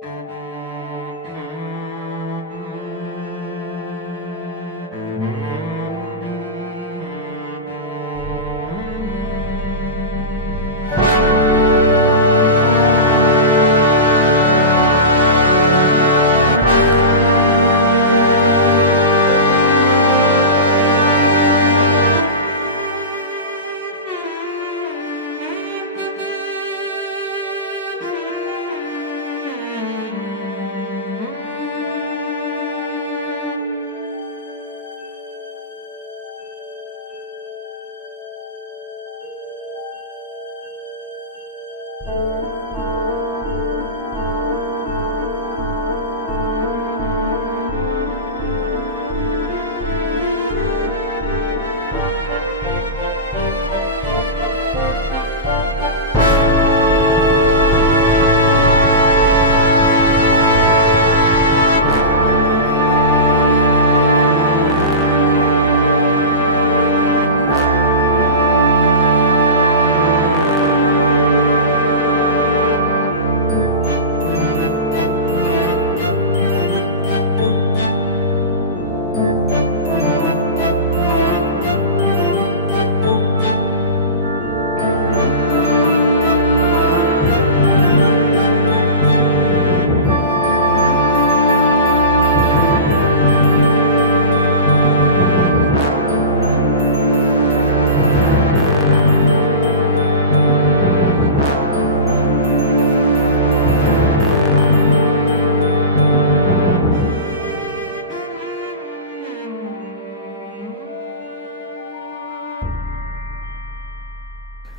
Hey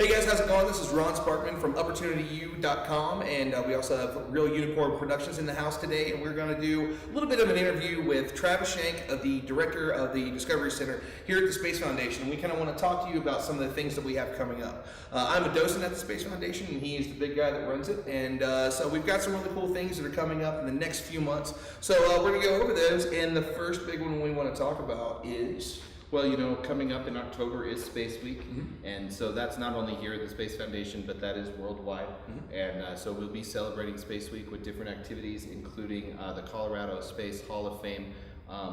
guys, how's it going? This is Ron Sparkman from UpportunityU.com, and we also have Real Unicorn Productions in the house today, and we're going to do a little bit of an interview with Travis Shank, the director of the Discovery Center here at the Space Foundation. We kind of want to talk to you about some of the things that we have coming up. I'm a docent at the Space Foundation, and he is the big guy that runs it, and so we've got some really cool things that are coming up in the next few months. So we're going to go over those, and the first big one we want to talk about is... Well, you know, coming up in October is Space Week, and so that's not only here at the Space Foundation, but that is worldwide. And so we'll be celebrating Space Week with different activities, including the Colorado Space Hall of Fame,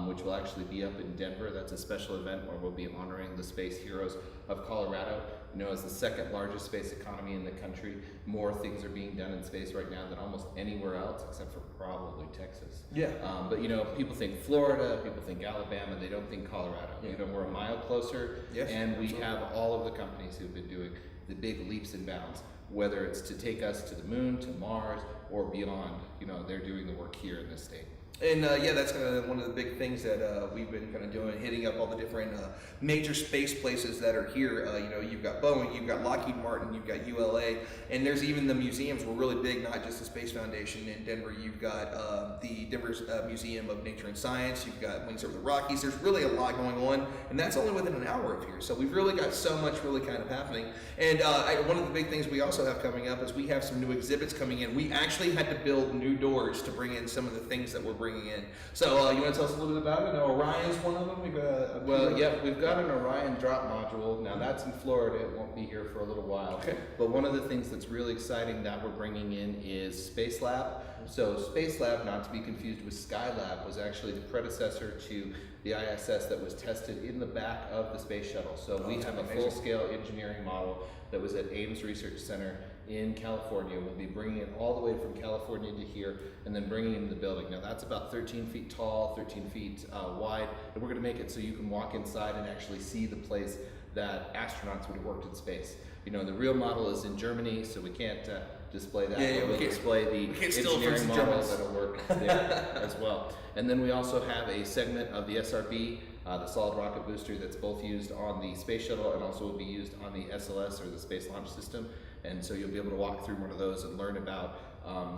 which will actually be up in Denver. That's a special event where we'll be honoring the space heroes of Colorado. You know, as the second largest space economy in the country, more things are being done in space right now than almost anywhere else, except for probably Texas. Yeah. But you know, people think Florida, people think Alabama, they don't think Colorado. Yeah. You know, we're a mile closer, yes, and we absolutely. have all of the companies who've been doing the big leaps and bounds, whether it's to take us to the moon, to Mars, or beyond. You know, they're doing the work here in this state. And yeah, that's kind of one of the big things that we've been kind of doing, hitting up all the different major space places that are here. You know, you've got Boeing, you've got Lockheed Martin, you've got ULA, and there's even the museums were really big, not just the Space Foundation in Denver. You've got the Denver Museum of Nature and Science, you've got Wings Over the Rockies. There's really a lot going on, and that's only within an hour of here. So we've really got so much really kind of happening. And one of the big things we also have coming up is we have some new exhibits coming in. We actually had to build new doors to bring in some of the things that we're bringing in. So you want to tell us a little bit about it? I know Orion's one of them. We've got an Orion drop module. Now that's in Florida. It won't be here for a little while. Okay. But one of the things that's really exciting that we're bringing in is Space Lab. So Space Lab, not to be confused with Skylab, was actually the predecessor to the ISS that was tested in the back of the space shuttle. So we have a full-scale engineering model that was at Ames Research Center in California. We'll be bringing it all the way from California to here and then bringing it into the building. Now that's about 13 feet tall, 13 feet wide, and we're going to make it so you can walk inside and actually see the place that astronauts would have worked in space. You know, the real model is in Germany, so we can't display that. Yeah, we'll display the engineering model that'll work there as well. And then we also have a segment of the SRB, the solid rocket booster, that's both used on the space shuttle and also will be used on the SLS, or the Space Launch System. And so you'll be able to walk through one of those and learn about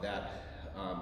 that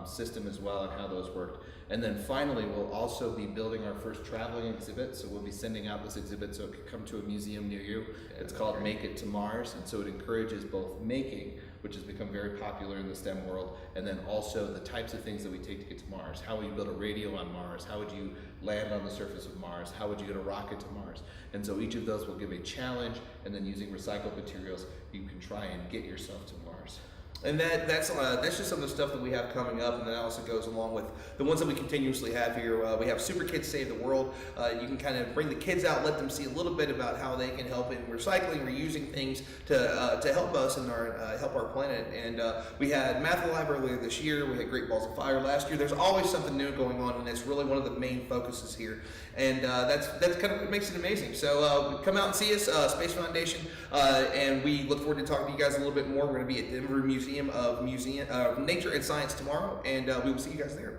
system as well and how those worked. And then finally, we'll also be building our first traveling exhibit. So we'll be sending out this exhibit so it can come to a museum near you. It's called Make It to Mars. And so it encourages both making, which has become very popular in the STEM world, and then also the types of things that we take to get to Mars. How would you build a radio on Mars? How would you land on the surface of Mars? How would you get a rocket to Mars? And so each of those will give a challenge, and then using recycled materials, you can try and get yourself to Mars. And that's just some of the stuff that we have coming up, and that also goes along with the ones that we continuously have here. We have Super Kids Save the World. You can kind of bring the kids out, let them see a little bit about how they can help in recycling, reusing things to help us and help our planet. And we had Math Alive earlier this year. We had Great Balls of Fire last year. There's always something new going on, and it's really one of the main focuses here. And that's kind of what makes it amazing. So come out and see us, Space Foundation, and we look forward to talking to you guys a little bit more. We're going to be at Denver Museum of Nature and Science tomorrow, and we will see you guys there.